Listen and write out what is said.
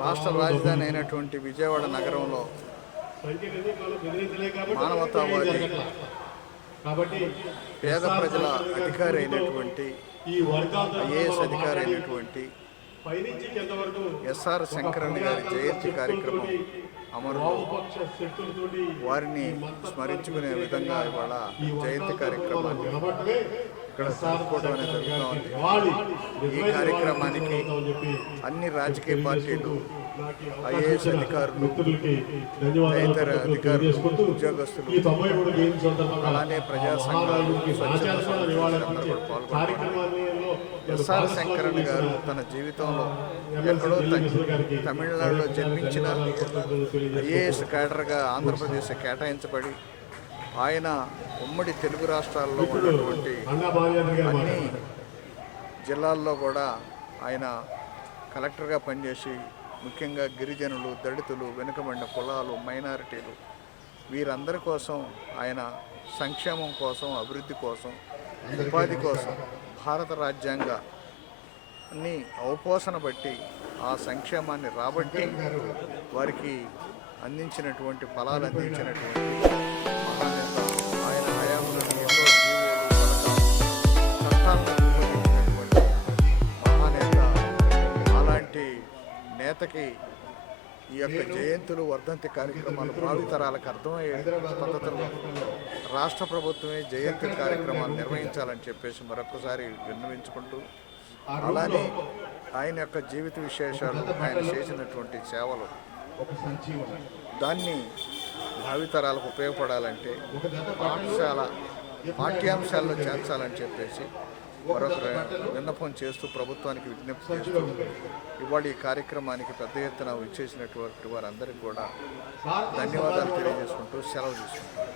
రాష్ట్ర రాజధాని అయినటువంటి విజయవాడ నగరంలో మానవతావాది పేద ప్రజల అధికారి అయినటువంటి ఐఏఎస్ అధికారి అయినటువంటి ఎస్ఆర్ శంకరన్ గారి జయంతి కార్యక్రమం అమరులో వారిని స్మరించుకునే విధంగా ఇవాళ జయంతి కార్యక్రమాన్ని ఇక్కడ అనేది జరుగుతూ ఉంది. ఈ కార్యక్రమానికి అన్ని రాజకీయ పార్టీలు ఐఏఎస్ అధికారులు ఇతర అధికారులు ఉద్యోగస్తులు అలానే ప్రజా సంఘాలు మహారాజుకి ఎస్ఆర్ శంకరన్ గారు తన జీవితంలో ఎక్కడో తమిళనాడులో జన్మించిన ఐఏఎస్ క్యాడర్గా ఆంధ్రప్రదేశ్ కేటాయించబడి ఆయన ఉమ్మడి తెలుగు రాష్ట్రాల్లో ఉన్నటువంటి అన్నా జిల్లాల్లో కూడా ఆయన కలెక్టర్గా పనిచేసి ముఖ్యంగా గిరిజనులు దళితులు వెనుకబడిన కులాలు మైనారిటీలు వీరందరి కోసం ఆయన సంక్షేమం కోసం అభివృద్ధి కోసం ఉపాధి కోసం భారత రాజ్యాంగాన్ని అవపోసన బట్టి ఆ సంక్షేమాన్ని రాబట్టి వారికి అందించినటువంటి ఫలాలు అందించినటువంటి నేతకి ఈ యొక్క జయంతులు వర్ధంతి కార్యక్రమాలు భావితరాలకు అర్థమయ్యే పద్ధతుల్లో రాష్ట్ర ప్రభుత్వమే జయంతి కార్యక్రమాలు నిర్వహించాలని చెప్పేసి మరొకసారి విన్నవించుకుంటూ అలానే ఆయన యొక్క జీవిత విశేషాలు ఆయన చేసినటువంటి సేవలు దాన్ని భావితరాలకు ఉపయోగపడాలంటే పాఠశాల పాఠ్యాంశాల్లో చేర్చాలని చెప్పేసి మరొక విన్నపం చేస్తూ ప్రభుత్వానికి విజ్ఞప్తి చేస్తూ ఇవాళ ఈ కార్యక్రమానికి పెద్ద ఎత్తున విచ్చేసినటువంటి వారందరికీ కూడా ధన్యవాదాలు తెలియజేసుకుంటూ సెలవు తీసుకుంటాం